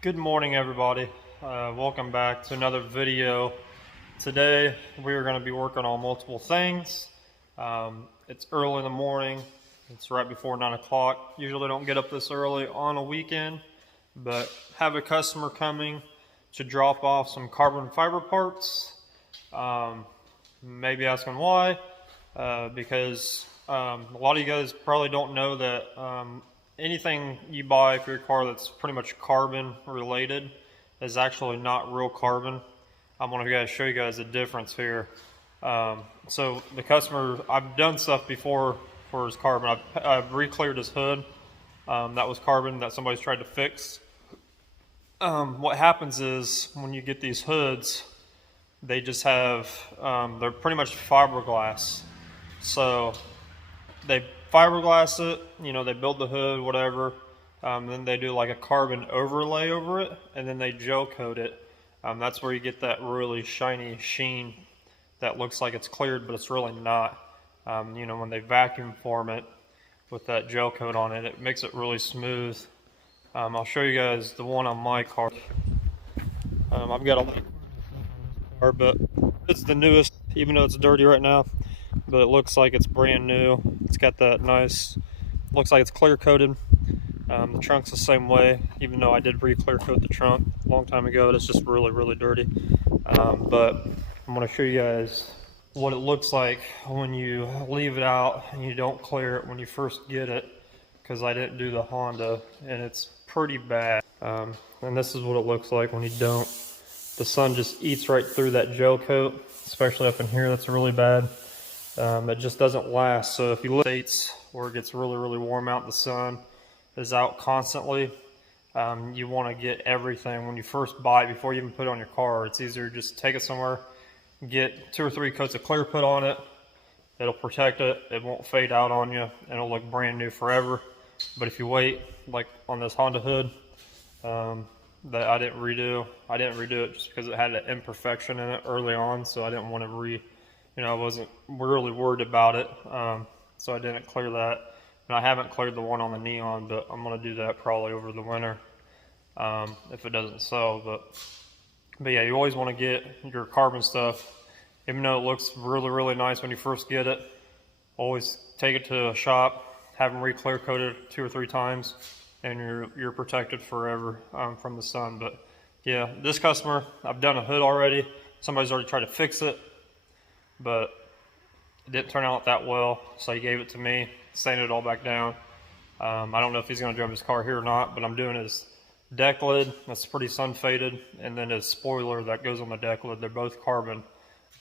Good morning, everybody. Welcome back to another video. Today we are going to be working on multiple things. It's early in the morning. It's right before 9 o'clock. Usually don't get up this early on a weekend, but have a customer coming to drop off some carbon fiber parts. Maybe asking why, because a lot of you guys probably don't know that anything you buy for your car that's pretty much carbon related is actually not real carbon. I'm going to show you guys the difference here. So the customer, I've done stuff before for his carbon. I've re-cleared his hood. That was carbon that somebody's tried to fix. What happens is when you get these hoods, they just have, they're pretty much fiberglass. So they fiberglass it, they build the hood, whatever. Then they do like a carbon overlay over it, and then they gel coat it. That's where you get that really shiny sheen that looks like it's cleared, but it's really not. When they vacuum form it with that gel coat on it, it makes it really smooth. I'll show you guys the one on my car. I've got a lot of car, but it's the newest, even though it's dirty right now, but it looks like it's brand new. It's got that nice, looks like it's clear coated. The trunk's the same way, even though I did re-clear coat the trunk a long time ago. It's just really dirty. But I'm going to show you guys what it looks like when you leave it out and you don't clear it when you first get it, because I didn't do the Honda, and it's pretty bad. And this is what it looks like when you don't. The sun just eats right through that gel coat, especially up in here. That's really bad. It just doesn't last. So if you look at states where it gets really warm out, the sun is out constantly, you want to get everything when you first buy it before you even put it on your car. It's easier to just take it somewhere, get 2 or 3 coats of clear put on it. It'll protect it. It won't fade out on you, and it'll look brand new forever. But if you wait, like on this Honda hood that I didn't redo it just because it had an imperfection in it early on, so I didn't want to I wasn't really worried about it, so I didn't clear that. And I haven't cleared the one on the Neon, but I'm going to do that probably over the winter if it doesn't sell. But yeah, you always want to get your carbon stuff, even though it looks really nice when you first get it. Always take it to a shop, have them re-clear coated 2 or 3 times, and you're protected forever from the sun. But yeah, this customer, I've done a hood already. Somebody's already tried to fix it, but it didn't turn out that well, so he gave it to me, sanded it all back down. I don't know if he's going to drive his car here or not, but I'm doing his deck lid. That's pretty sun faded, and then his spoiler that goes on the deck lid. They're both carbon,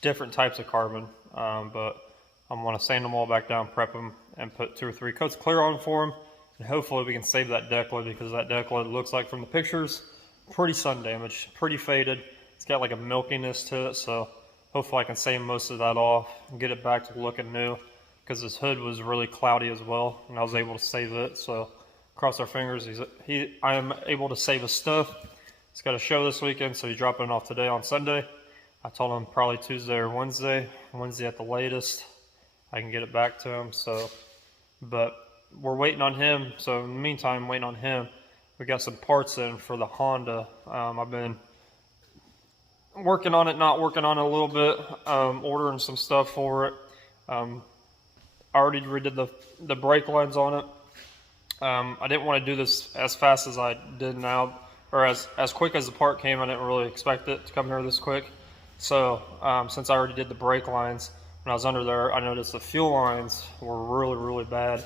different types of carbon, but I'm going to sand them all back down, prep them, and put 2 or 3 coats clear on for him, and hopefully we can save that deck lid, because that deck lid looks like from the pictures pretty sun damaged, pretty faded. It's got like a milkiness to it, so hopefully I can save most of that off and get it back to looking new, because this hood was really cloudy as well, and I was able to save it. So cross our fingers, I am able to save his stuff. He's got a show this weekend, so he's dropping it off today on Sunday. I told him probably Tuesday or Wednesday at the latest, I can get it back to him. So, but we're waiting on him. So in the meantime, waiting on him, we got some parts in for the Honda. I've been working on it, not working on it a little bit, ordering some stuff for it. I already redid the brake lines on it. I didn't want to do this as fast as I did now, or as quick as the part came. I didn't really expect it to come here this quick. So since I already did the brake lines, when I was under there, I noticed the fuel lines were really bad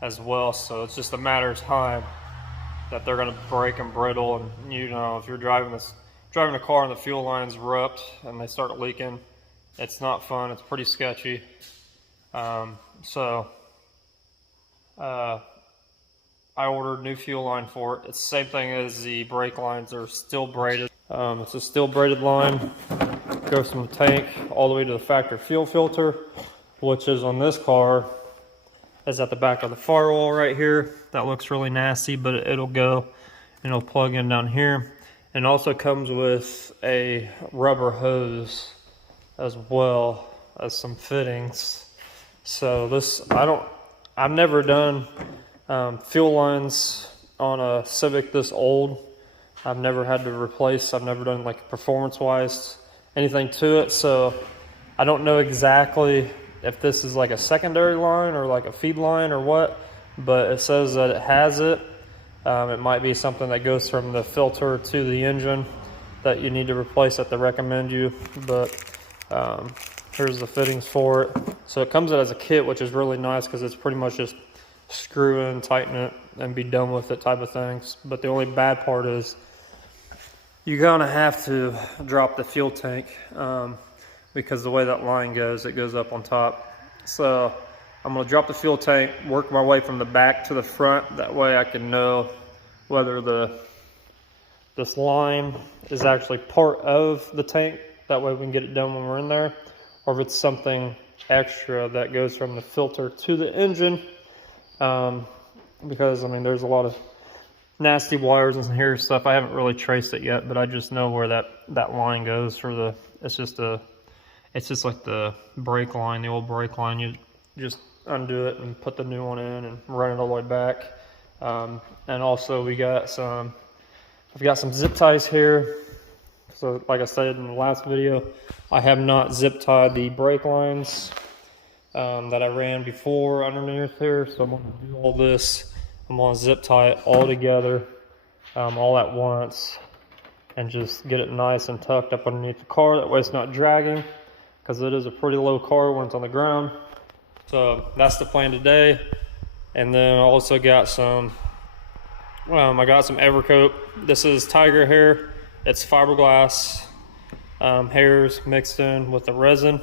as well. So it's just a matter of time that they're going to break and brittle. And if you're driving a car and the fuel lines erupt and they start leaking, it's not fun. It's pretty sketchy. I ordered new fuel line for it. It's the same thing as the brake lines. They're steel braided. It's a steel braided line. Goes from the tank all the way to the factory fuel filter, which is on this car, is at the back of the firewall right here. That looks really nasty, but it'll go and it'll plug in down here. And also comes with a rubber hose as well as some fittings. So I've never done fuel lines on a Civic this old. I've never had to replace, I've never done like performance-wise anything to it, so I don't know exactly if this is like a secondary line or like a feed line or what, but it says that it has it. It might be something that goes from the filter to the engine that you need to replace that they recommend you, but here's the fittings for it. So it comes out as a kit, which is really nice because it's pretty much just screw in, tighten it, and be done with it type of things. But the only bad part is you're gonna have to drop the fuel tank because the way that line goes, it goes up on top. So I'm gonna drop the fuel tank, work my way from the back to the front. That way I can know whether this line is actually part of the tank. That way we can get it done when we're in there, or if it's something extra that goes from the filter to the engine. Because I mean, there's a lot of nasty wires and here stuff. I haven't really traced it yet, but I just know where that line goes for the, it's just like the brake line, the old brake line. You just undo it and put the new one in and run it all the way back. And also I've got some zip ties here. So like I said in the last video, I have not zip tied the brake lines that I ran before underneath here. So I'm gonna do all this. I'm gonna zip tie it all together, all at once, and just get it nice and tucked up underneath the car. That way it's not dragging, because it is a pretty low car when it's on the ground. So that's the plan today. And then I also got some, I got some Evercoat. This is tiger hair. It's fiberglass hairs mixed in with the resin,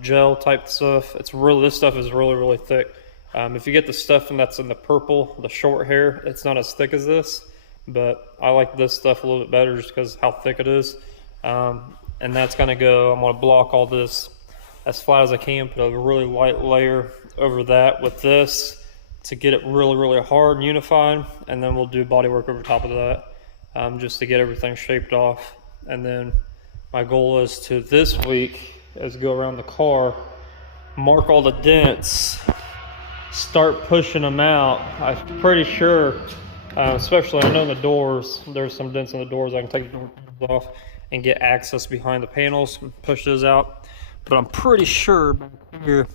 gel type stuff. This stuff is really, really thick. If you get the stuff that's in the purple, the short hair, it's not as thick as this, but I like this stuff a little bit better just because how thick it is. And that's gonna go, I'm gonna block all this as flat as I can, put a really light layer over that with this to get it really, really hard and unified, and then we'll do bodywork over top of that, just to get everything shaped off. And then my goal is to this week is go around the car, mark all the dents, start pushing them out. I'm pretty sure, especially I know in the doors, there's some dents in the doors. I can take the doors off and get access behind the panels and push those out. But I'm pretty sure back here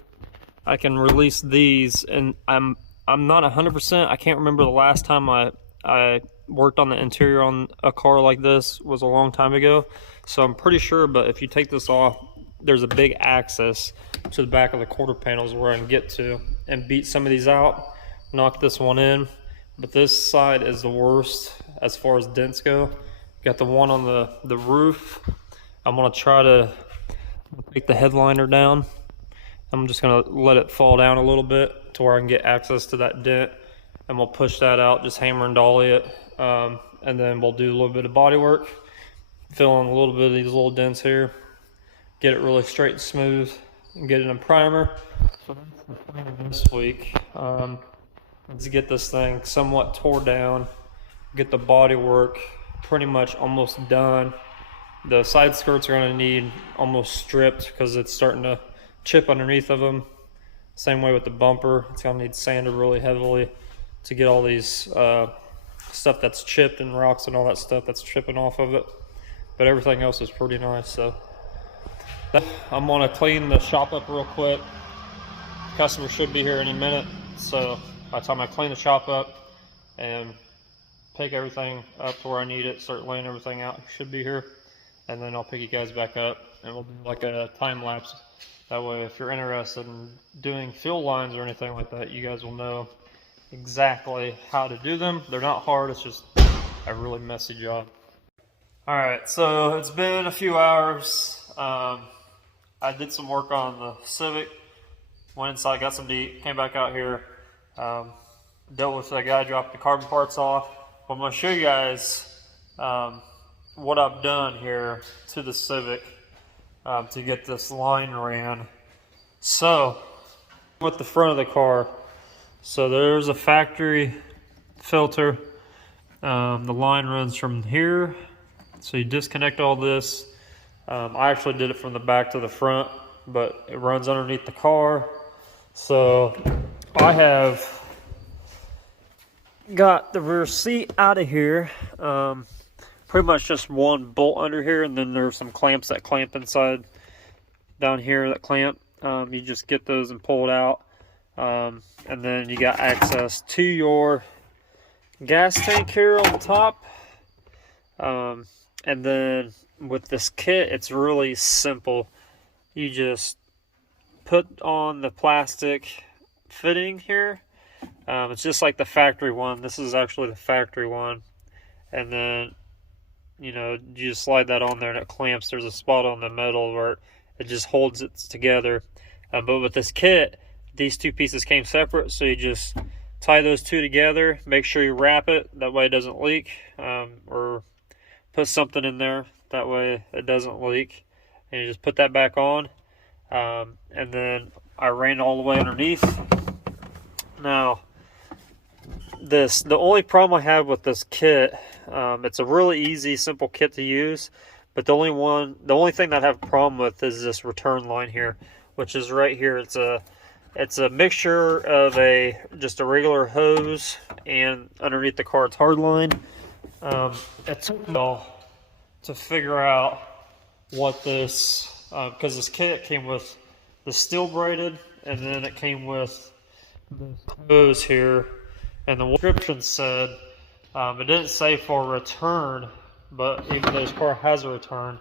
I can release these, and I'm not 100%. I can't remember the last time I worked on the interior on a car like this was a long time ago. So I'm pretty sure, but if you take this off, there's a big access to the back of the quarter panels where I can get to and beat some of these out, knock this one in. But this side is the worst as far as dents go. Got the one on the roof. I'm gonna try to take the headliner down. I'm just gonna let it fall down a little bit to where I can get access to that dent, and we'll push that out, just hammer and dolly it. And then we'll do a little bit of body work, fill in a little bit of these little dents here, get it really straight and smooth, and get it in primer. So that's the plan this week. Let's get this thing somewhat tore down, get the body work pretty much almost done. The side skirts are gonna need almost stripped because it's starting to chip underneath of them. Same way with the bumper, it's gonna need sanded really heavily to get all these stuff that's chipped and rocks and all that stuff that's chipping off of it. But everything else is pretty nice. So I'm gonna clean the shop up real quick. Customer should be here any minute. So by the time I clean the shop up and pick everything up to where I need it, start laying everything out, he should be here. And then I'll pick you guys back up and we'll do like a time lapse. That way, if you're interested in doing fuel lines or anything like that, you guys will know exactly how to do them. They're not hard, it's just a really messy job. All right, so it's been a few hours. I did some work on the Civic, went inside, got some deep, came back out here, dealt with that guy, dropped the carbon parts off. I'm gonna show you guys what I've done here to the Civic to get this line ran. So, with the front of the car, so there's a factory filter. The line runs from here. So you disconnect all this. I actually did it from the back to the front, but it runs underneath the car. So I have got the rear seat out of here. Pretty much just one bolt under here, and then there's some clamps that clamp inside down here that clamp. You just get those and pull it out. And then you got access to your gas tank here on the top. And then with this kit, it's really simple. You just put on the plastic fitting here. It's just like the factory one. This is actually the factory one. And then, you know, you just slide that on there and it clamps. There's a spot on the metal where it just holds it together. But with this kit, these two pieces came separate, so you just tie those two together. Make sure you wrap it, that way it doesn't leak, or put something in there, that way it doesn't leak. And you just put that back on, and then I ran all the way underneath. Now, the only problem I have with this kit, it's a really easy, simple kit to use, but the only thing that I have a problem with is this return line here, which is right here. It's a mixture of just a regular hose and underneath the car it's hard line. It took me a while to figure out what this, because this kit came with the steel braided, and then it came with the hose here, and the description said it didn't say for return, but even though this car has a return,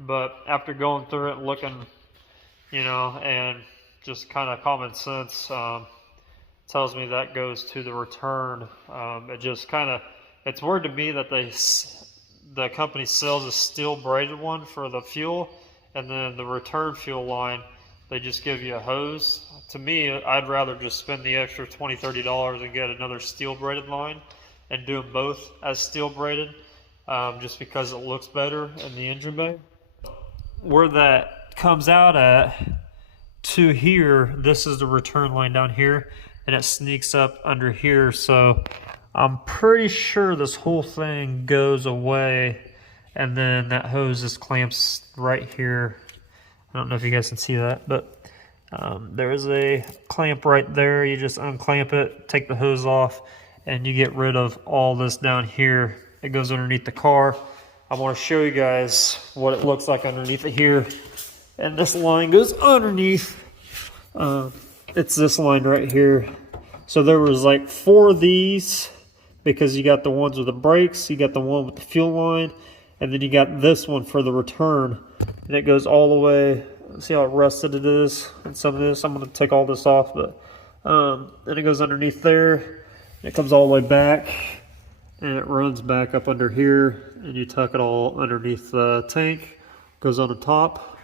but after going through it and looking, you know, and just kind of common sense tells me that goes to the return. It just kind of, it's weird to me that the company sells a steel braided one for the fuel, and then the return fuel line, they just give you a hose. To me, I'd rather just spend the extra $20, $30 and get another steel braided line and do them both as steel braided, just because it looks better in the engine bay. Where that comes out at to here, this is the return line down here, and it sneaks up under here, so I'm pretty sure this whole thing goes away, and then that hose just clamps right here. I don't know if you guys can see that, but there is a clamp right there. You just unclamp it, take the hose off, and you get rid of all this down here. It goes underneath the car. I want to show you guys what it looks like underneath it here. And this line goes underneath. It's this line right here. So there was like 4 of these, because you got the ones with the brakes, you got the one with the fuel line, and then you got this one for the return. And it goes all the way. See how rusted it is and some of this. I'm going to take all this off, but and it goes underneath there. And it comes all the way back, and it runs back up under here, and you tuck it all underneath the tank. Goes on the top,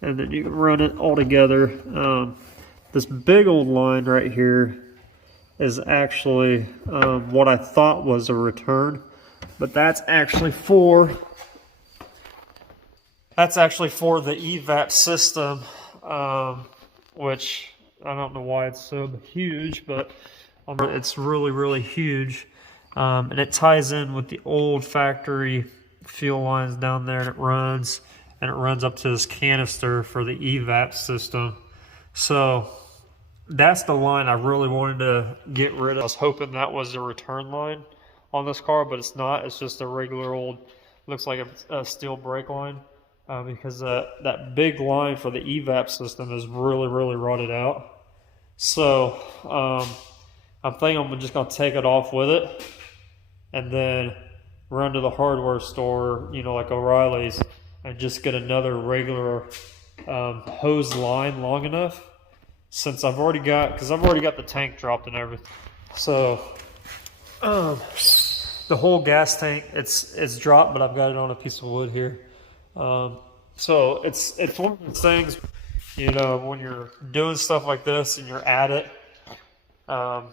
and then you can run it all together. This big old line right here is actually what I thought was a return, but that's actually for the evap system, which I don't know why it's so huge, but it's really huge, and it ties in with the old factory fuel lines down there, and it runs up to this canister for the evap system. So that's the line I really wanted to get rid of. I was hoping that was the return line on this car, but it's not. It's just a regular old, looks like a steel brake line, because that big line for the evap system is really rotted out. So I'm thinking I'm just going to take it off with it and then run to the hardware store, you know, like O'Reilly's, and just get another regular hose line long enough, since I've already got the tank dropped and everything. So the whole gas tank, it's dropped, but I've got it on a piece of wood here. So it's one of those things, you know, when you're doing stuff like this and you're at it,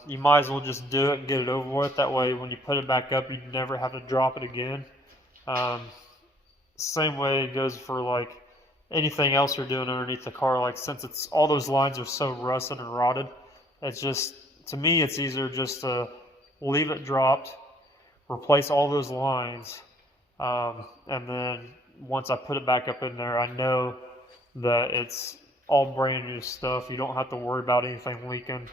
you might as well just do it and get it over with. That way when you put it back up, you never have to drop it again. Same way it goes for like anything else you're doing underneath the car. Like, since it's all those lines are so rusted and rotted, it's just, to me, it's easier just to leave it dropped, replace all those lines, and then once I put it back up in there, I know that it's all brand new stuff. You don't have to worry about anything leaking.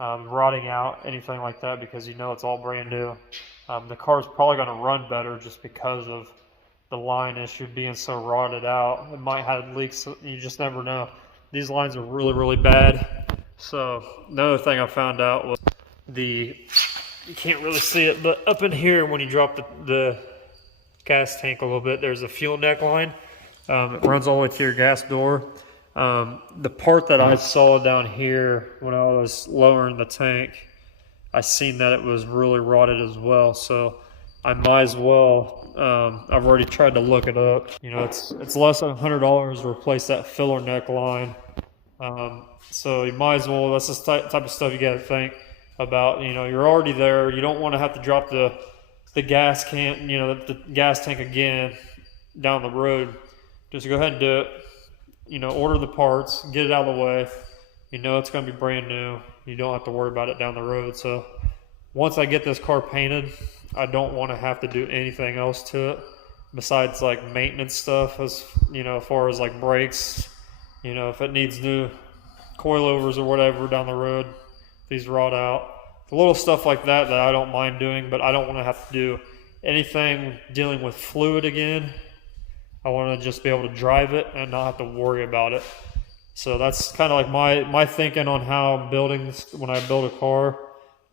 rotting out, anything like that, because you know it's all brand new. The car's probably going to run better just because of the line issue being so rotted out. It might have leaks, you just never know. These lines are really, really bad. So another thing I found out was you can't really see it, but up in here when you drop the gas tank a little bit, there's a fuel neck line. It runs all the way to your gas door. The part that I saw down here when I was lowering the tank, I seen that it was really rotted as well. So I might as well, I've already tried to look it up. You know, it's less than $100 to replace that filler neck line. So you might as well, that's the type of stuff you gotta think about. You know, you're already there. You don't want to have to drop the gas can, you know, the gas tank again down the road. Just go ahead and do it. You know, order the parts, get it out of the way. You know it's going to be brand new. You don't have to worry about it down the road. So once I get this car painted, I don't want to have to do anything else to it besides like maintenance stuff, as you know, as far as like brakes. You know, if it needs new coilovers or whatever down the road, these rot out. The little stuff like that I don't mind doing, but I don't want to have to do anything dealing with fluid again. I want to just be able to drive it and not have to worry about it. So that's kind of like my thinking on how I'm building this when I build a car.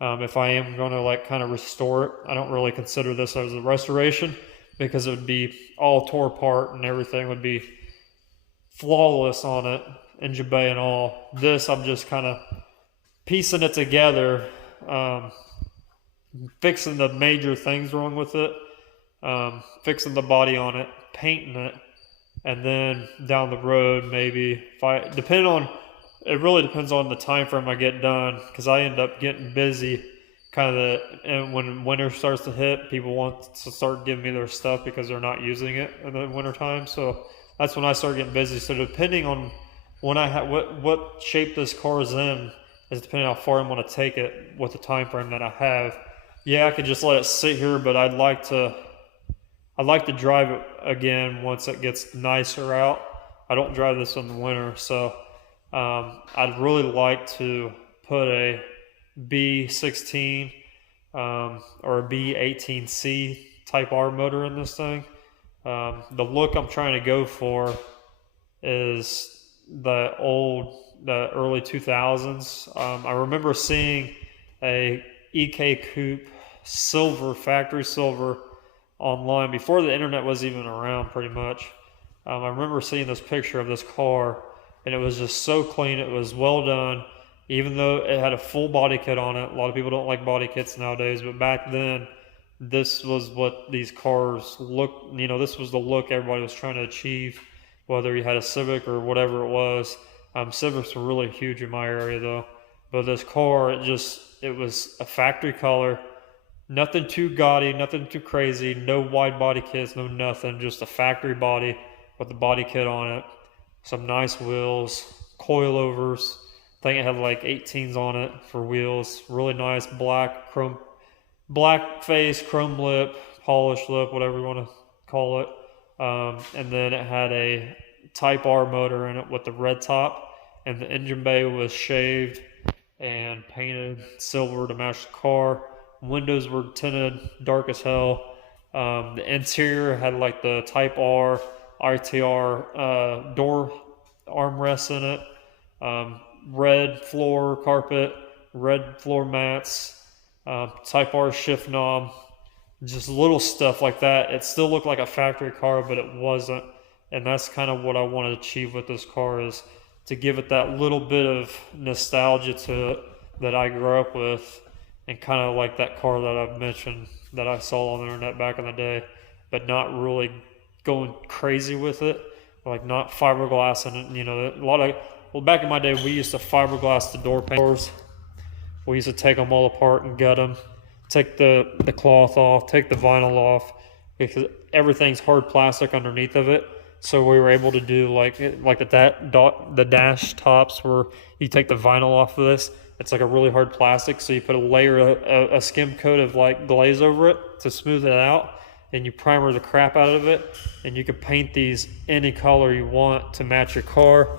If I am going to like kind of restore it, I don't really consider this as a restoration because it would be all tore apart and everything would be flawless on it, engine bay and all. This, I'm just kind of piecing it together, fixing the major things wrong with it, fixing the body on it, painting it, and then down the road maybe, it really depends on the time frame I get done, because I end up getting busy and when winter starts to hit, people want to start giving me their stuff because they're not using it in the winter time. So that's when I start getting busy. So depending on when what shape this car is in is depending on how far I'm going to take it with the time frame that I have. Yeah, I could just let it sit here, but I'd like to drive it again once it gets nicer out. I don't drive this in the winter, so I'd really like to put a B16 or a B18C Type R motor in this thing. The look I'm trying to go for is the early 2000s. I remember seeing a EK Coupe silver, factory silver, online before the internet was even around, pretty much. I remember seeing this picture of this car, and it was just so clean. It was well done, even though it had a full body kit on it. A lot of people don't like body kits nowadays, but back then, this was what these cars looked. You know, this was the look everybody was trying to achieve, whether you had a Civic or whatever it was. Civics were really huge in my area, though. But this car, it was a factory color. Nothing too gaudy, nothing too crazy, no wide body kits, no nothing, just a factory body with the body kit on it. Some nice wheels, coilovers. I think it had like 18s on it for wheels. Really nice black face, chrome lip, polished lip, whatever you want to call it. And then it had a Type R motor in it with the red top, and the engine bay was shaved and painted silver to match the car. Windows were tinted dark as hell. The interior had like the Type R, ITR door armrests in it. Red floor carpet, red floor mats, Type R shift knob, just little stuff like that. It still looked like a factory car, but it wasn't. And that's kind of what I want to achieve with this car, is to give it that little bit of nostalgia to it that I grew up with. And kind of like that car that I've mentioned that I saw on the internet back in the day, but not really going crazy with it, like not fiberglass. And you know, back in my day, we used to fiberglass the door panels. We used to take them all apart and gut them, take the cloth off, take the vinyl off, because everything's hard plastic underneath of it. So we were able to do like the dash tops where you take the vinyl off of this. It's like a really hard plastic, so you put a layer, a skim coat of like glaze over it to smooth it out, and you primer the crap out of it, and you can paint these any color you want to match your car.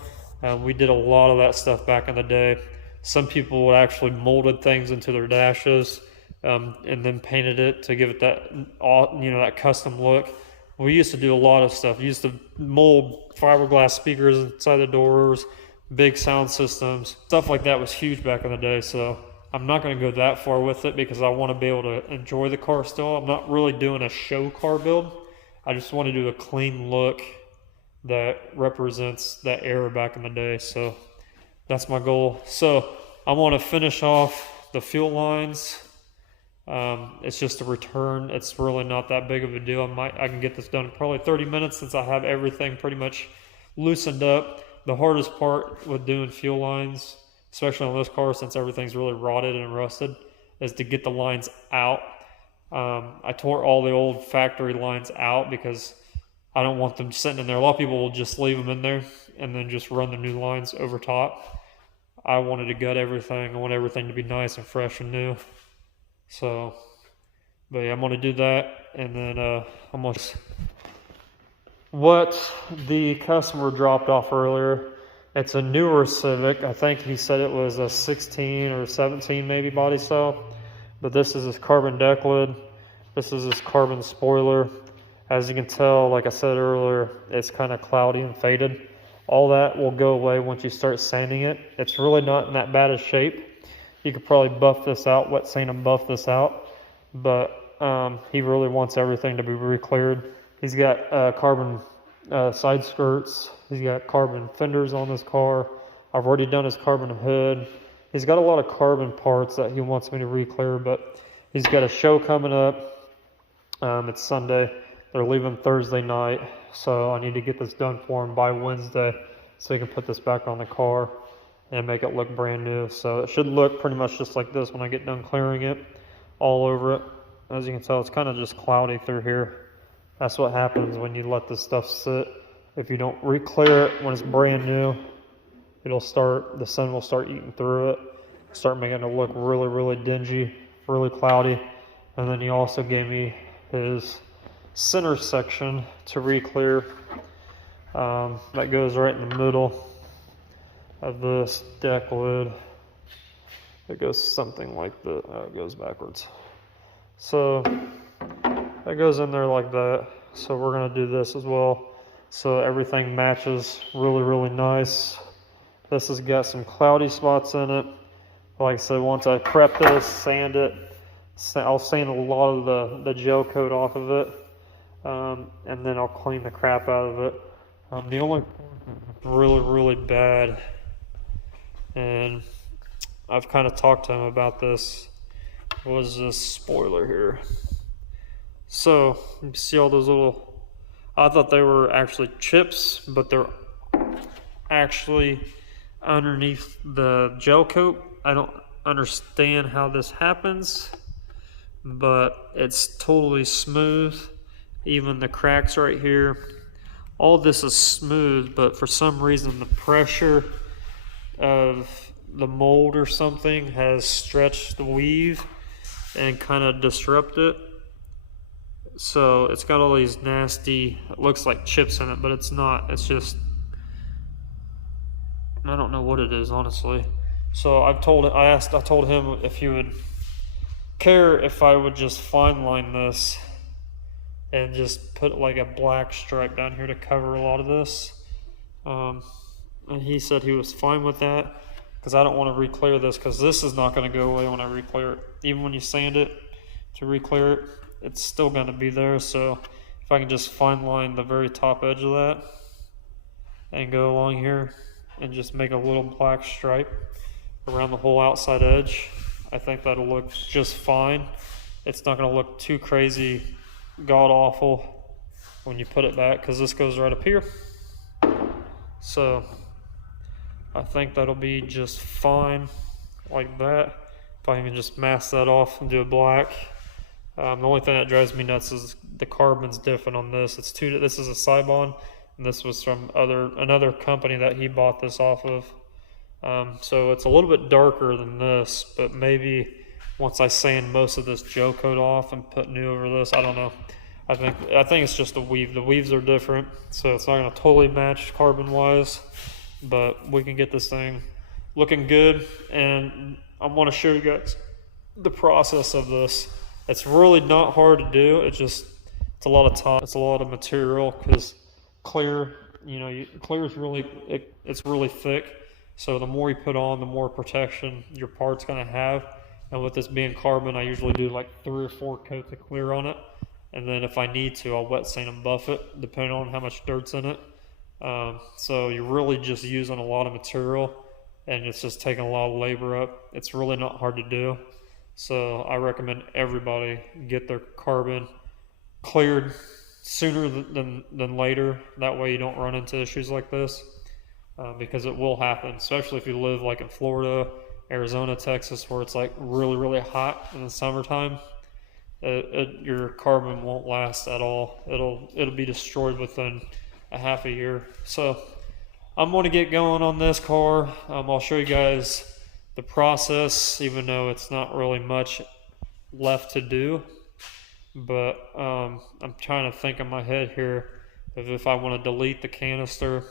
We did a lot of that stuff back in the day. Some people would actually molded things into their dashes and then painted it to give it that, that custom look. We used to do a lot of stuff. We used to mold fiberglass speakers inside the doors, big sound systems. Stuff like that was huge back in the day, so I'm not going to go that far with it because I want to be able to enjoy the car still. I'm not really doing a show car build. I just want to do a clean look that represents that era back in the day. So that's my goal. So I want to finish off the fuel lines. It's just a return. It's really not that big of a deal. I can get this done in probably 30 minutes since I have everything pretty much loosened up. The hardest part with doing fuel lines, especially on this car since everything's really rotted and rusted, is to get the lines out. I tore all the old factory lines out because I don't want them sitting in there. A lot of people will just leave them in there and then just run the new lines over top. I wanted to gut everything. I want everything to be nice and fresh and new. So, but yeah, I'm going to do that. And then I'm going to... What the customer dropped off earlier, it's a newer Civic. I think he said it was a 16 or 17 maybe body style. But this is his carbon deck lid. This is his carbon spoiler. As you can tell, like I said earlier, it's kind of cloudy and faded. All that will go away once you start sanding it. It's really not in that bad a shape. You could probably buff this out, wet sand and buff this out. But he really wants everything to be re-cleared. He's got carbon side skirts. He's got carbon fenders on this car. I've already done his carbon hood. He's got a lot of carbon parts that he wants me to re-clear, but he's got a show coming up. It's Sunday. They're leaving Thursday night, so I need to get this done for him by Wednesday so he can put this back on the car and make it look brand new. So it should look pretty much just like this when I get done clearing it all over it. As you can tell, it's kind of just cloudy through here. That's what happens when you let this stuff sit. If you don't re-clear it when it's brand new, the sun will start eating through it, start making it look really, really dingy, really cloudy. And then he also gave me his center section to re-clear. That goes right in the middle of this deck lid. It goes something like that. It goes backwards. So that goes in there like that. So we're going to do this as well. So everything matches really, really nice. This has got some cloudy spots in it. Like I said, once I prep this, sand it, I'll sand a lot of the gel coat off of it. And then I'll clean the crap out of it. The only part that's really, really bad, and I've kind of talked to him about this, was this spoiler here. So you see all those little, I thought they were actually chips, but they're actually underneath the gel coat. I don't understand how this happens, but it's totally smooth. Even the cracks right here, all this is smooth, but for some reason the pressure of the mold or something has stretched the weave and kind of disrupted it. So it's got all these nasty, it looks like chips in it, but it's not. It's just, I don't know what it is, honestly. So I told him if he would care if I would just fine line this and just put like a black stripe down here to cover a lot of this. And he said he was fine with that because I don't want to re-clear this, because this is not going to go away when I re-clear it. Even when you sand it to re-clear it, it's still going to be there. So if I can just fine line the very top edge of that and go along here and just make a little black stripe around the whole outside edge, I think that'll look just fine. It's not going to look too crazy god awful when you put it back, because this goes right up here. So I think that'll be just fine like that. If I can just mask that off and do a black. The only thing that drives me nuts is the carbon's different on this. This is a Cybon, and this was from another company that he bought this off of. So it's a little bit darker than this, but maybe once I sand most of this gel coat off and put new over this, I don't know. I think it's just the weave. The weaves are different, so it's not going to totally match carbon wise, but we can get this thing looking good, and I want to show you guys the process of this. It's really not hard to do. It's a lot of time. It's a lot of material because clear, clear is it's really thick. So the more you put on, the more protection your part's gonna have. And with this being carbon, I usually do like 3 or 4 coats of clear on it. And then if I need to, I'll wet sand and buff it, depending on how much dirt's in it. So you're really just using a lot of material, and it's just taking a lot of labor up. It's really not hard to do. So I recommend everybody get their carbon cleared sooner than later. That way you don't run into issues like this, because it will happen, especially if you live like in Florida, Arizona, Texas, where it's like really, really hot in the summertime. Your carbon won't last at all. It'll be destroyed within a half a year. So I'm going to get going on this car. I'll show you guys the process, even though it's not really much left to do. But I'm trying to think in my head here of if I want to delete the canister,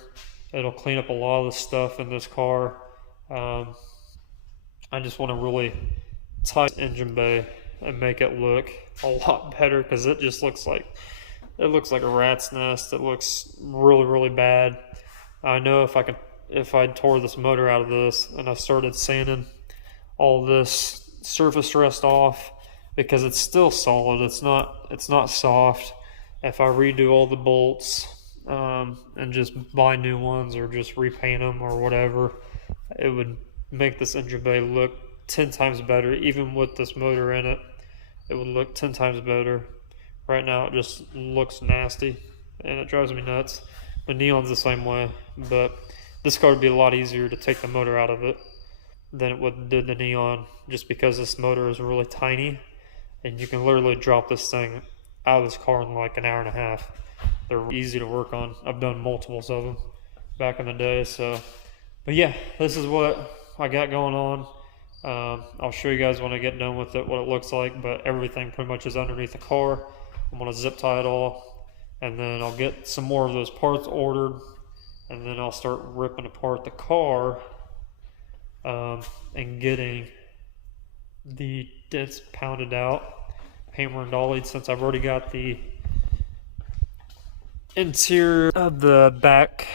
it'll clean up a lot of the stuff in this car. I just want to really tighten the engine bay and make it look a lot better, because it just looks like a rat's nest. It looks really, really bad. I know if I tore this motor out of this and I started sanding all this surface rust off, because it's still solid, it's not soft. If I redo all the bolts and just buy new ones or just repaint them or whatever, it would make this engine bay look 10 times better. Even with this motor in it, it would look 10 times better. Right now it just looks nasty and it drives me nuts. The neon's the same way, but this car would be a lot easier to take the motor out of it than it did the neon, just because this motor is really tiny and you can literally drop this thing out of this car in like an hour and a half. They're easy to work on. I've done multiples of them back in the day. But yeah, this is what I got going on. I'll show you guys when I get done with it what it looks like, but everything pretty much is underneath the car. I'm going to zip tie it all, and then I'll get some more of those parts ordered, and then I'll start ripping apart the car and getting the dents pounded out, hammer and dollied, since I've already got the interior of the back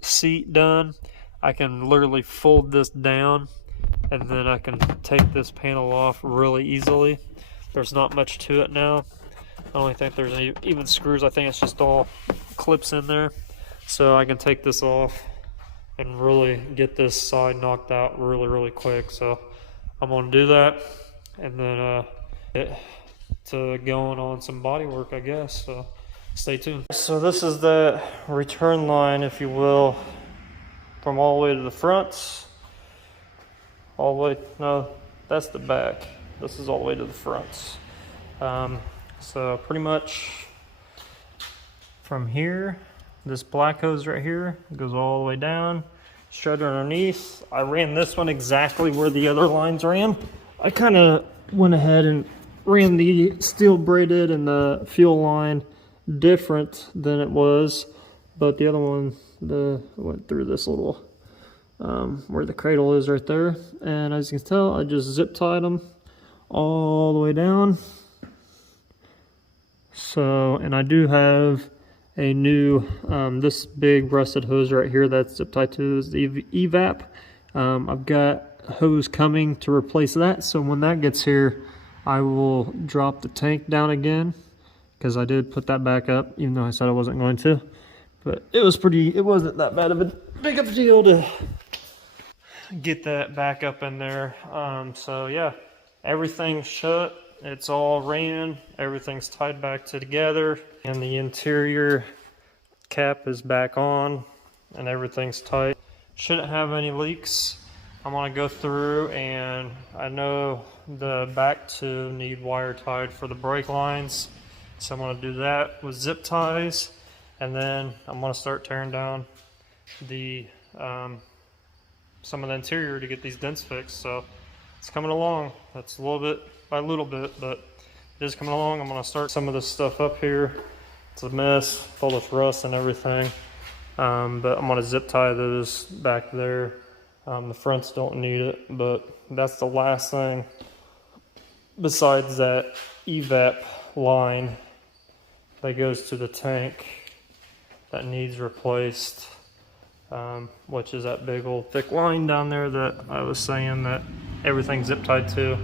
seat done. I can literally fold this down, and then I can take this panel off really easily. There's not much to it now. I don't think there's any even screws. I think it's just all clips in there. So I can take this off and really get this side knocked out really, really quick. So I'm going to do that, and then get to going on some body work, I guess. So stay tuned. So this is the return line, if you will, from all the way to the front. All the way, no, that's the back. This is all the way to the front. So pretty much from here, this black hose right here goes all the way down, straight underneath. I ran this one exactly where the other lines ran. I kind of went ahead and ran the steel braided and the fuel line different than it was, but the other one went through this little where the cradle is right there, and as you can tell, I just zip tied them all the way down. So, and I do have a new this big rusted hose right here that's zip tied to is the evap. I've got a hose coming to replace that, so when that gets here, I will drop the tank down again, because I did put that back up, even though I said I wasn't going to. But it wasn't that bad of a big of a deal to get that back up in there. So yeah, everything's shut. It's all ran. Everything's tied back together, and the interior cap is back on, and everything's tight. Shouldn't have any leaks. I'm gonna go through, and I know the back two need wire tied for the brake lines, so I'm gonna do that with zip ties, and then I'm gonna start tearing down the some of the interior to get these dents fixed. So it's coming along. That's a little bit by little bit, but it is coming along. I'm gonna start some of this stuff up here. It's a mess, full of rust and everything, but I'm gonna zip tie those back there. The fronts don't need it, but that's the last thing besides that evap line that goes to the tank that needs replaced, which is that big old thick line down there that I was saying that everything's zip tied to.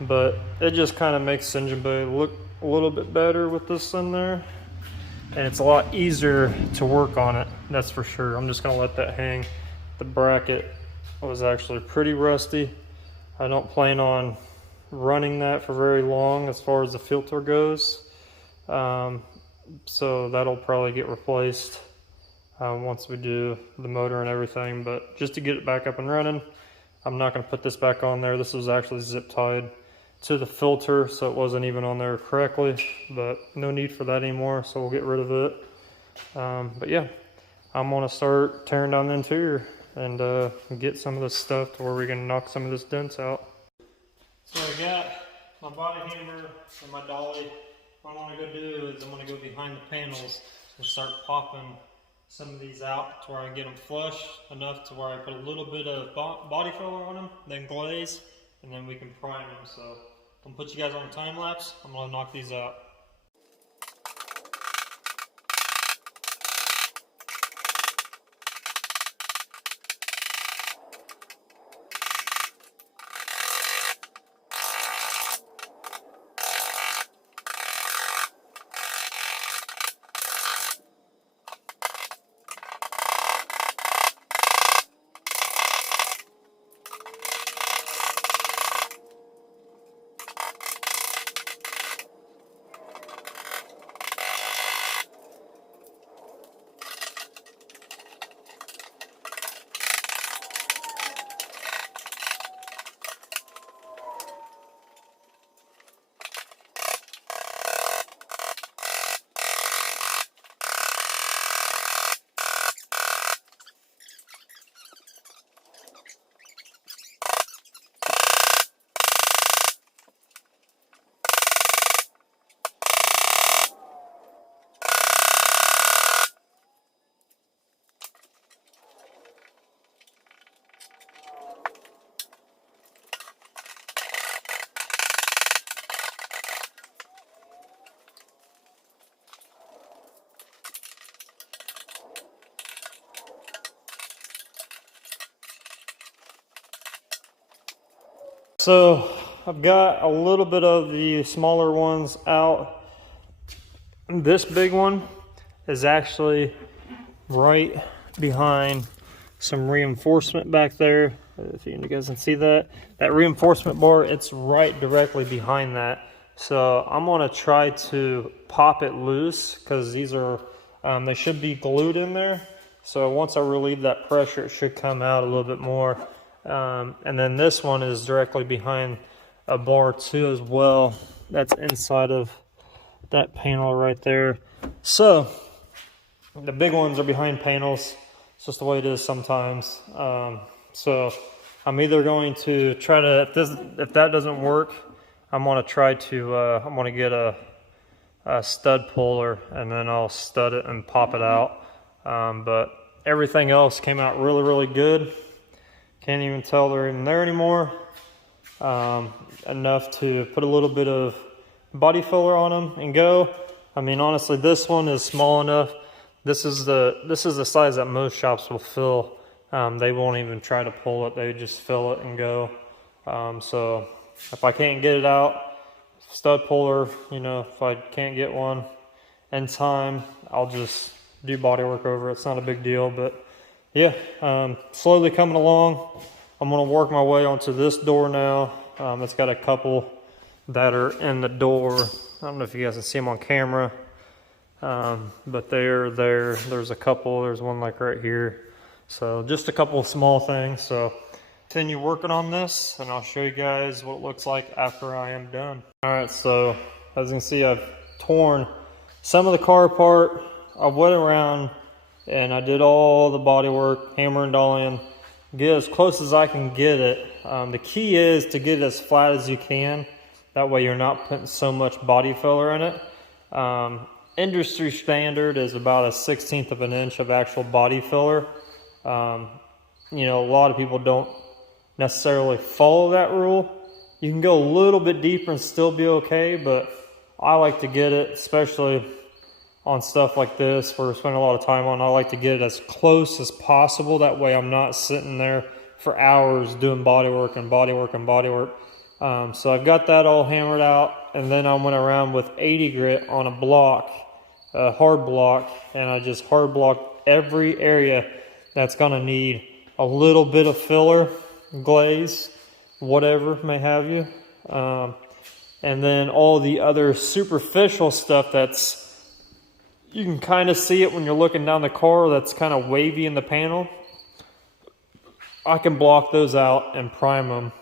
But it just kind of makes the engine bay look a little bit better with this in there, and it's a lot easier to work on it, that's for sure. I'm just gonna let that hang. The bracket was actually pretty rusty. I don't plan on running that for very long as far as the filter goes, so that'll probably get replaced once we do the motor and everything. But just to get it back up and running, I'm not going to put this back on there. This was actually zip tied to the filter, so it wasn't even on there correctly, but no need for that anymore, so we'll get rid of it. But yeah, I'm going to start tearing down the interior and get some of this stuff to where we can knock some of this dents out. So I got my body hammer and my dolly. What I want to go do is I'm going to go behind the panels and start popping some of these out to where I get them flush enough to where I put a little bit of body filler on them, then glaze, and then we can prime them. So I'm going to put you guys on a time lapse. I'm going to knock these out. So I've got a little bit of the smaller ones out. This big one is actually right behind some reinforcement back there. If you guys can see that reinforcement bar, it's right directly behind that. So I'm gonna try to pop it loose because these are, they should be glued in there. So once I relieve that pressure, it should come out a little bit more. And then this one is directly behind a bar too as well. That's inside of that panel right there. So the big ones are behind panels. It's just the way it is sometimes. So I'm either going to try to, if that doesn't work, I'm going to try to, I'm going to get a stud puller and then I'll stud it and pop it out. But everything else came out really, really good. Can't even tell they're even there anymore. Enough to put a little bit of body filler on them and go. I mean, honestly, this one is small enough. This is the size that most shops will fill. They won't even try to pull it. They just fill it and go. So if I can't get it out, stud puller, you know, if I can't get one in time, I'll just do body work over it. It's not a big deal, but yeah, slowly coming along. I'm going to work my way onto this door now. It's got a couple that are in the door. I don't know if you guys can see them on camera, but they're there. There's a couple. There's one like right here. So just a couple of small things. So continue working on this, and I'll show you guys what it looks like after I am done. All right, so as you can see, I've torn some of the car apart. I went around and I did all the body work, hammer and dollying, get as close as I can get it. The key is to get it as flat as you can. That way you're not putting so much body filler in it. Industry standard is about a 1/16 of an inch of actual body filler. you know, a lot of people don't necessarily follow that rule. You can go a little bit deeper and still be okay, but I like to get it, especially on stuff like this where we're spending a lot of time on, I like to get it as close as possible. That way I'm not sitting there for hours doing bodywork and bodywork and bodywork. So I've got that all hammered out, and then I went around with 80 grit on a block, a hard block, and I just hard blocked every area that's gonna need a little bit of filler, glaze, whatever may have you. And then all the other superficial stuff that's, you can kind of see it when you're looking down the car, that's kind of wavy in the panel. I can block those out and prime them.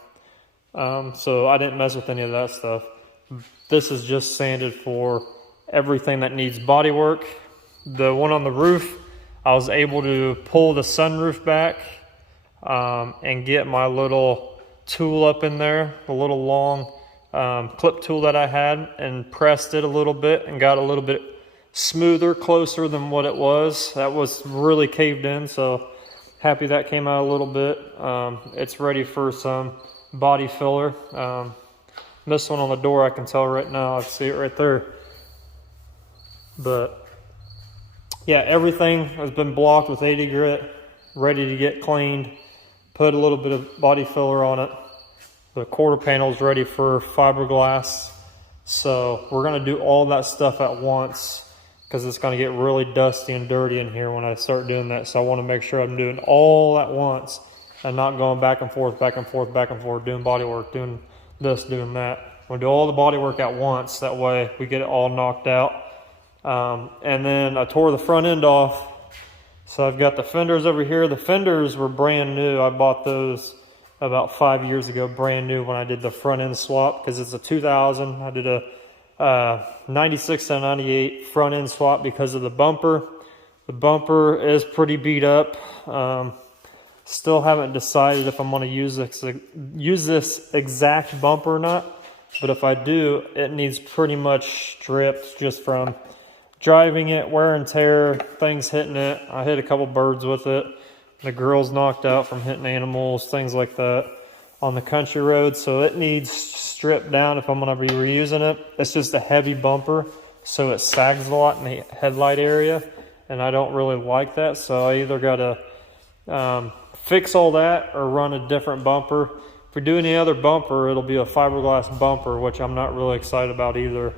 So I didn't mess with any of that stuff. This is just sanded for everything that needs body work. The one on the roof, I was able to pull the sunroof back and get my little tool up in there, the little long clip tool that I had, and pressed it a little bit and got a little bit smoother, closer than what it was. That was really caved in, so happy that came out a little bit. It's ready for some body filler. This one on the door, I can tell right now, I see it right there. But yeah, everything has been blocked with 80 grit, ready to get cleaned. Put a little bit of body filler on it. The quarter panel is ready for fiberglass. So we're gonna do all that stuff at once, because it's going to get really dusty and dirty in here when I start doing that. So I want to make sure I'm doing all at once and not going back and forth, back and forth, back and forth, doing body work, doing this, doing that. I'm going to do all the body work at once. That way we get it all knocked out. And then I tore the front end off. So I've got the fenders over here. The fenders were brand new. I bought those about 5 years ago, brand new, when I did the front end swap, because it's a 2000. I did a 96 to 98 front end swap because of the bumper. The bumper is pretty beat up. Still haven't decided if I'm going to use this exact bumper or not, but if I do, it needs pretty much stripped just from driving it, wear and tear, things hitting it. I hit a couple birds with it. The grill's knocked out from hitting animals, things like that on the country road, so it needs stripped down if I'm going to be reusing it. It's just a heavy bumper, so it sags a lot in the headlight area, and I don't really like that. So I either got to fix all that or run a different bumper. If we do any other bumper, it'll be a fiberglass bumper, which I'm not really excited about either,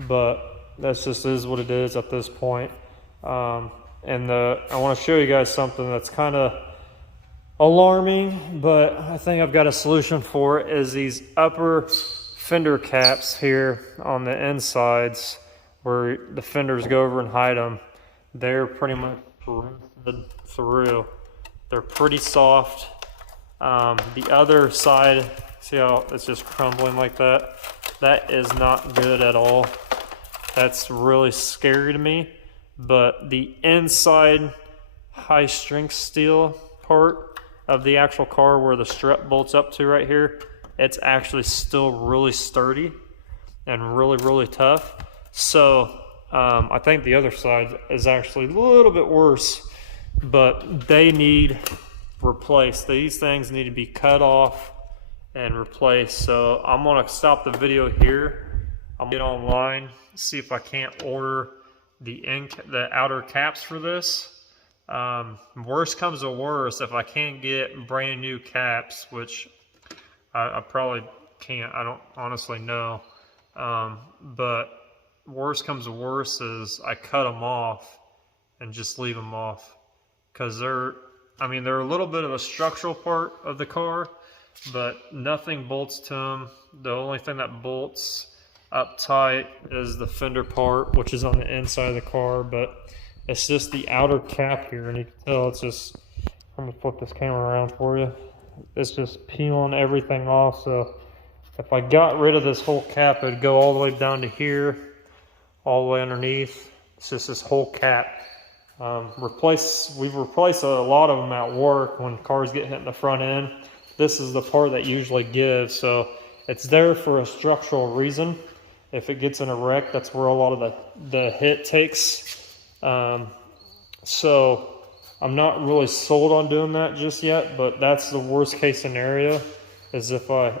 but that's just is what it is at this point. I want to show you guys something that's kind of alarming, but I think I've got a solution for it. Is these upper fender caps here on the insides where the fenders go over and hide them. They're pretty much rinsed through. They're pretty soft. The other side, see how it's just crumbling like that? That is not good at all. That's really scary to me. But the inside high strength steel part of the actual car, where the strut bolts up to right here, it's actually still really sturdy and really tough. So I think the other side is actually a little bit worse, but they need replaced. These things need to be cut off and replaced. So I'm gonna stop the video here. I'm gonna get online, see if I can't order the outer caps for this. Worst comes to worst, if I can't get brand new caps, which I probably can't, I don't honestly know, but worst comes to worst is I cut them off and just leave them off, because they're a little bit of a structural part of the car, but nothing bolts to them. The only thing that bolts up tight is the fender part, which is on the inside of the car, but it's just the outer cap here, and you can tell it's just, I'm gonna flip this camera around for you. It's just peeling everything off. So if I got rid of this whole cap, it'd go all the way down to here, all the way underneath. It's just this whole cap. We've replaced a lot of them at work when cars get hit in the front end. This is the part that usually gives, so it's there for a structural reason. If it gets in a wreck, that's where a lot of the hit takes. So I'm not really sold on doing that just yet, but that's the worst case scenario, is if I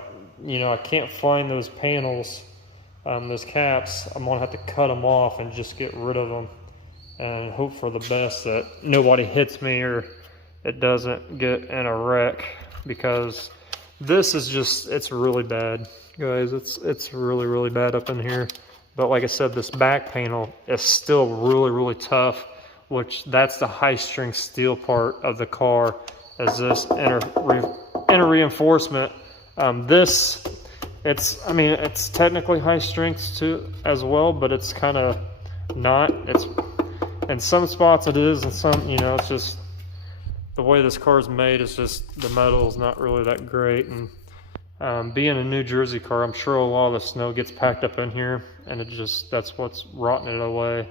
can't find those panels, those caps, I'm gonna have to cut them off and just get rid of them and hope for the best that nobody hits me or it doesn't get in a wreck, because this is just, it's really bad, guys. It's really, really bad up in here. But like I said, this back panel is still really, really tough, which that's the high strength steel part of the car, is this inner reinforcement. It's technically high strength too as well, but it's kind of not. It's in some spots it is, and some, it's just the way this car is made. Is just the metal is not really that great, and being a New Jersey car, I'm sure a lot of the snow ggets packed up in here, and that's what's rotting it away.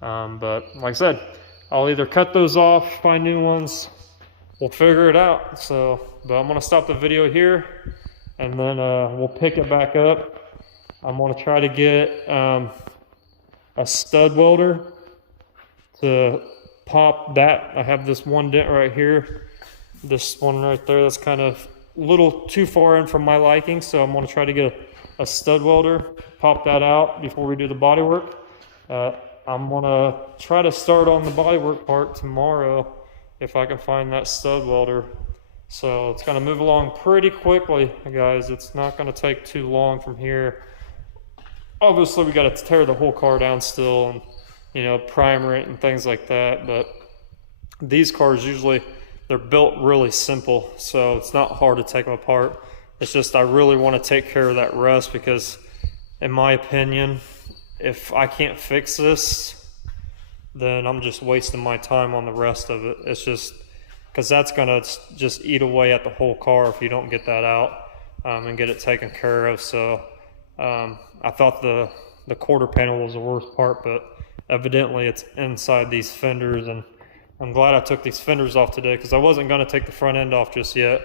But like I said, I'll either cut those off, find new ones, we'll figure it out. But I'm gonna stop the video here, and then we'll pick it back up. I'm gonna try to get a stud welder to pop that. I have this one dent right here, this one right there, that's kind of a little too far in from my liking, so I'm going to try to get a stud welder, pop that out before we do the bodywork. I'm going to try to start on the bodywork part tomorrow if I can find that stud welder. So it's going to move along pretty quickly, guys. It's not going to take too long from here. Obviously, we got to tear the whole car down still, and primer it and things like that. But these cars usually, they're built really simple, so it's not hard to take them apart. It's just I really want to take care of that rust, because in my opinion, if I can't fix this, then I'm just wasting my time on the rest of it. It's just because that's gonna just eat away at the whole car if you don't get that out and get it taken care of. So I thought the quarter panel was the worst part, but evidently it's inside these fenders, and I'm glad I took these fenders off today, because I wasn't going to take the front end off just yet,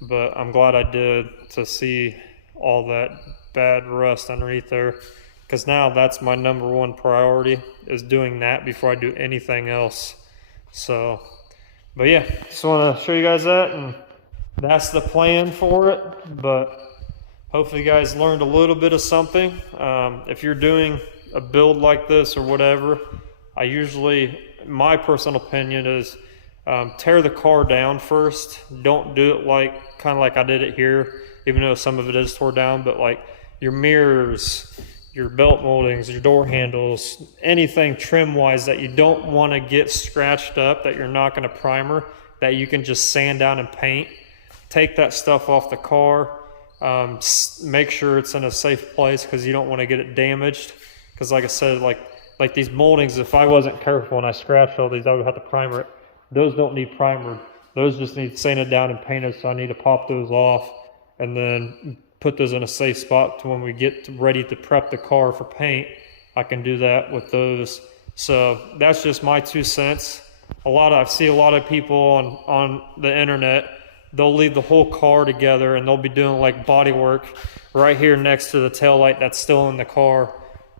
but I'm glad I did, to see all that bad rust underneath there, because now that's my number one priority, is doing that before I do anything else. So, but yeah, just want to show you guys that, and that's the plan for it. But hopefully you guys learned a little bit of something. If you're doing a build like this or whatever, my personal opinion is tear the car down first. Don't do it kind of like I did it here, even though some of it is tore down, but like your mirrors, your belt moldings, your door handles, anything trim wise that you don't want to get scratched up, that you're not going to primer, that you can just sand down and paint. Take that stuff off the car. Make sure it's in a safe place, because you don't want to get it damaged. Because like I said, like these moldings, if I wasn't careful and I scratched all these, I would have to primer it. Those don't need primered. Those just need sanded down and painted, so I need to pop those off and then put those in a safe spot to when we get ready to prep the car for paint, I can do that with those. So that's just my 2 cents. I see a lot of people on the internet, they'll leave the whole car together and they'll be doing like body work right here next to the taillight that's still in the car.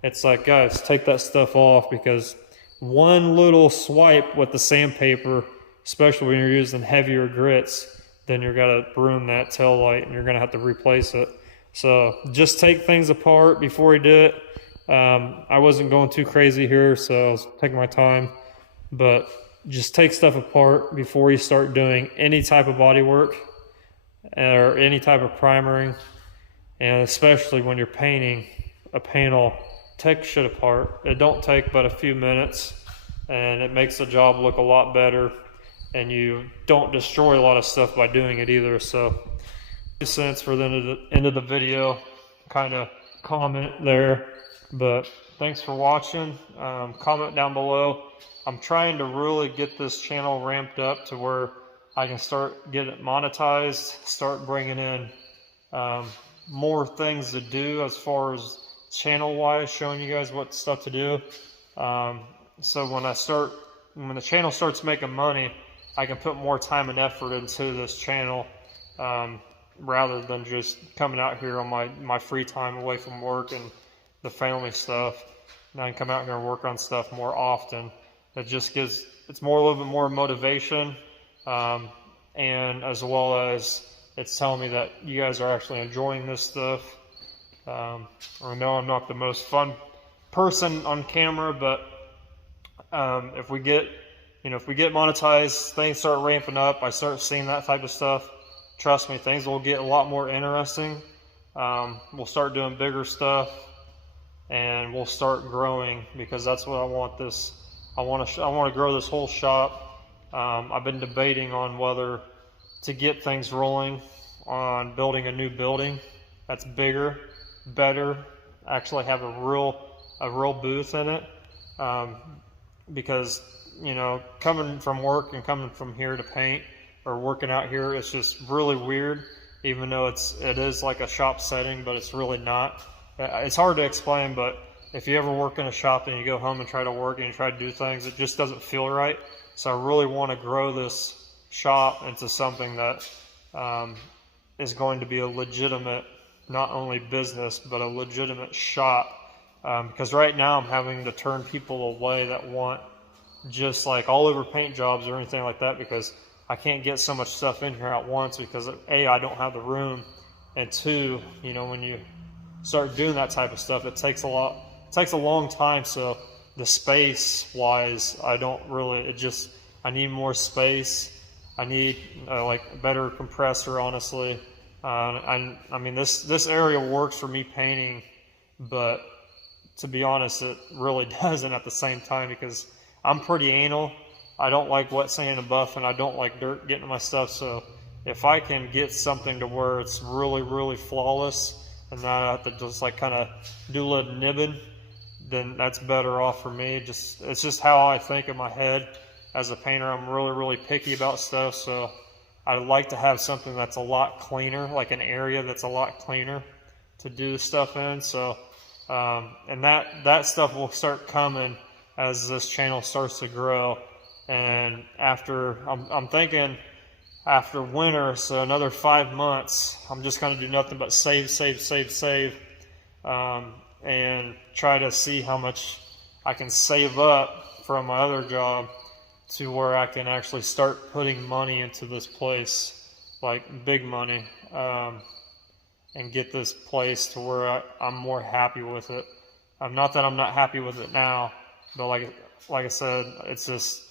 It's like, guys, take that stuff off, because one little swipe with the sandpaper, especially when you're using heavier grits, then you're gonna ruin that tail light and you're gonna have to replace it. So just take things apart before you do it. I wasn't going too crazy here, so I was taking my time, but just take stuff apart before you start doing any type of body work or any type of primering, and especially when you're painting a panel. Take shit apart. It don't take but a few minutes, and it makes the job look a lot better, and you don't destroy a lot of stuff by doing it either. So 2 cents for the end of the video, kind of comment there. But thanks for watching. Comment down below. I'm trying to really get this channel ramped up to where I can start getting it monetized, start bringing in more things to do as far as channel wise, showing you guys what stuff to do. So when the channel starts making money, I can put more time and effort into this channel, rather than just coming out here on my free time away from work and the family stuff. And I can come out here and work on stuff more often. It just gives it's more, a little bit more motivation, and as well as it's telling me that you guys are actually enjoying this stuff. I know I'm not the most fun person on camera, but if we get monetized, things start ramping up, I start seeing that type of stuff, trust me, things will get a lot more interesting. We'll start doing bigger stuff, and we'll start growing, because that's what I want. I want to grow this whole shop. I've been debating on whether to get things rolling on building a new building that's bigger, better, actually have a real booth in it, because coming from work and coming from here to paint or working out here, it's just really weird, even though it is like a shop setting, but it's really not. It's hard to explain, but if you ever work in a shop and you go home and try to work and you try to do things, it just doesn't feel right. So I really want to grow this shop into something that is going to be a legitimate, not only business, but a legitimate shop. Because right now I'm having to turn people away that want just like all over paint jobs or anything like that, because I can't get so much stuff in here at once, because A, I don't have the room, and two, when you start doing that type of stuff, it takes a long time. So the space wise, I need more space. I need like a better compressor, honestly. I mean, this area works for me painting, but to be honest, it really doesn't at the same time, because I'm pretty anal. I don't like wet sand and buff, and I don't like dirt getting in my stuff. So if I can get something to where it's really, really flawless, and not have to just like kind of do a little nibbing, then that's better off for me. It's just how I think in my head. As a painter, I'm really, really picky about stuff, so I like to have something that's a lot cleaner, like an area that's a lot cleaner to do stuff in. So, and that stuff will start coming as this channel starts to grow. And I'm thinking after winter, so another 5 months, I'm just going to do nothing but save, and try to see how much I can save up from my other job to where I can actually start putting money into this place, like big money, and get this place to where I'm more happy with it. Not that I'm not happy with it now, but like I said, it's just,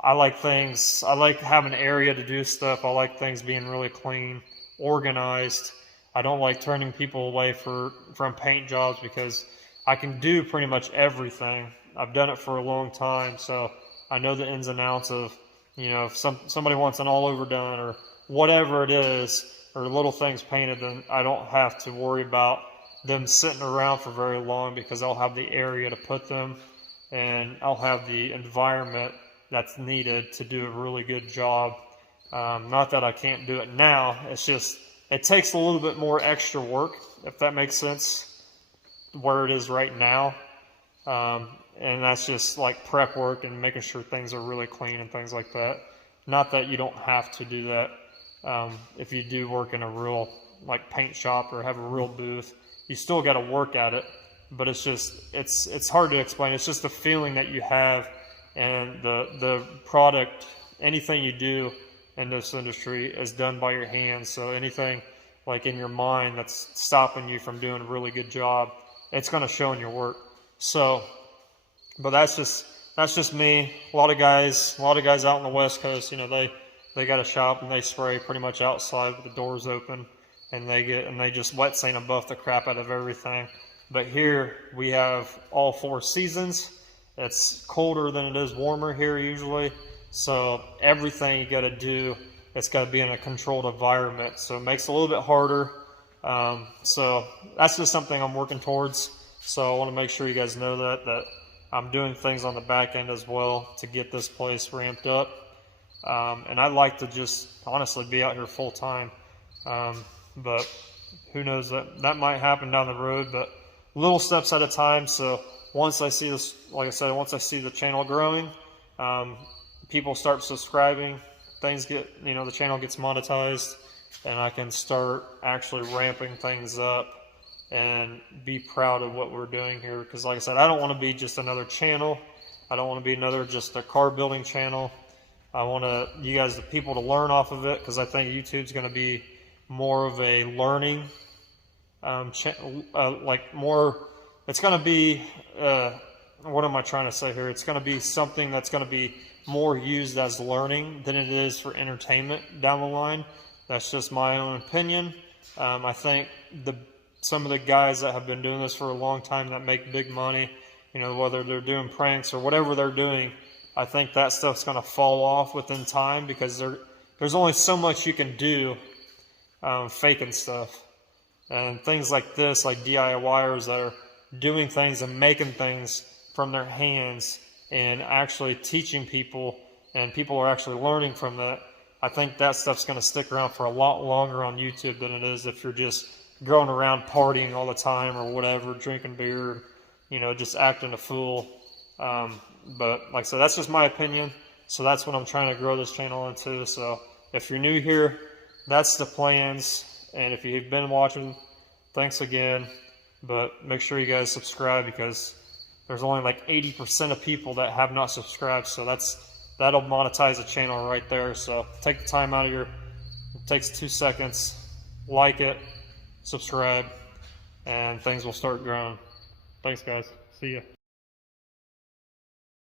I like having an area to do stuff. I like things being really clean, organized. I don't like turning people away from paint jobs, because I can do pretty much everything. I've done it for a long time, so I know the ins and outs of, if somebody wants an all over done or whatever it is, or little things painted, then I don't have to worry about them sitting around for very long, because I'll have the area to put them, and I'll have the environment that's needed to do a really good job. Not that I can't do it now, it's just, it takes a little bit more extra work, if that makes sense, where it is right now. And that's just like prep work and making sure things are really clean and things like that. Not that you don't have to do that if you do work in a real like paint shop or have a real booth. You still got to work at it, but it's hard to explain. It's just the feeling that you have, and the product, anything you do in this industry is done by your hands. So anything like in your mind that's stopping you from doing a really good job, it's going to show in your work. So, but that's just me. A lot of guys out on the West Coast, they got a shop and they spray pretty much outside with the doors open, and they just wet sand and buff the crap out of everything. But here we have all 4 seasons. It's colder than it is warmer here usually, so everything you got to do, it's got to be in a controlled environment, so it makes it a little bit harder. So that's just something I'm working towards. So I want to make sure you guys know that I'm doing things on the back end as well to get this place ramped up. And I'd like to just honestly be out here full time, but who knows, that might happen down the road, but little steps at a time. So once I see this, like I said, once I see the channel growing, people start subscribing, things get, the channel gets monetized, and I can start actually ramping things up and be proud of what we're doing here. Because like I said, I don't want to be just another channel. I don't want to be another just a car building channel. I want you guys, the people, to learn off of it, because I think YouTube's going to be more of a learning, like more. It's going to be, what am I trying to say here? It's going to be something that's going to be more used as learning than it is for entertainment down the line. That's just my own opinion. I think some of the guys that have been doing this for a long time that make big money, you know, whether they're doing pranks or whatever they're doing, I think that stuff's going to fall off within time, because there's only so much you can do faking stuff. And things like this, like DIYers that are doing things and making things from their hands and actually teaching people, and people are actually learning from that, I think that stuff's going to stick around for a lot longer on YouTube than it is if you're just going around partying all the time or whatever, drinking beer, you know, just acting a fool. But like I said, that's just my opinion. So that's what I'm trying to grow this channel into. So if you're new here, that's the plans. And if you've been watching, thanks again. But make sure you guys subscribe, because there's only like 80% of people that have not subscribed. So that'll monetize the channel right there. So take the time out of it takes 2 seconds, like it, subscribe, and things will start growing. Thanks guys, see ya.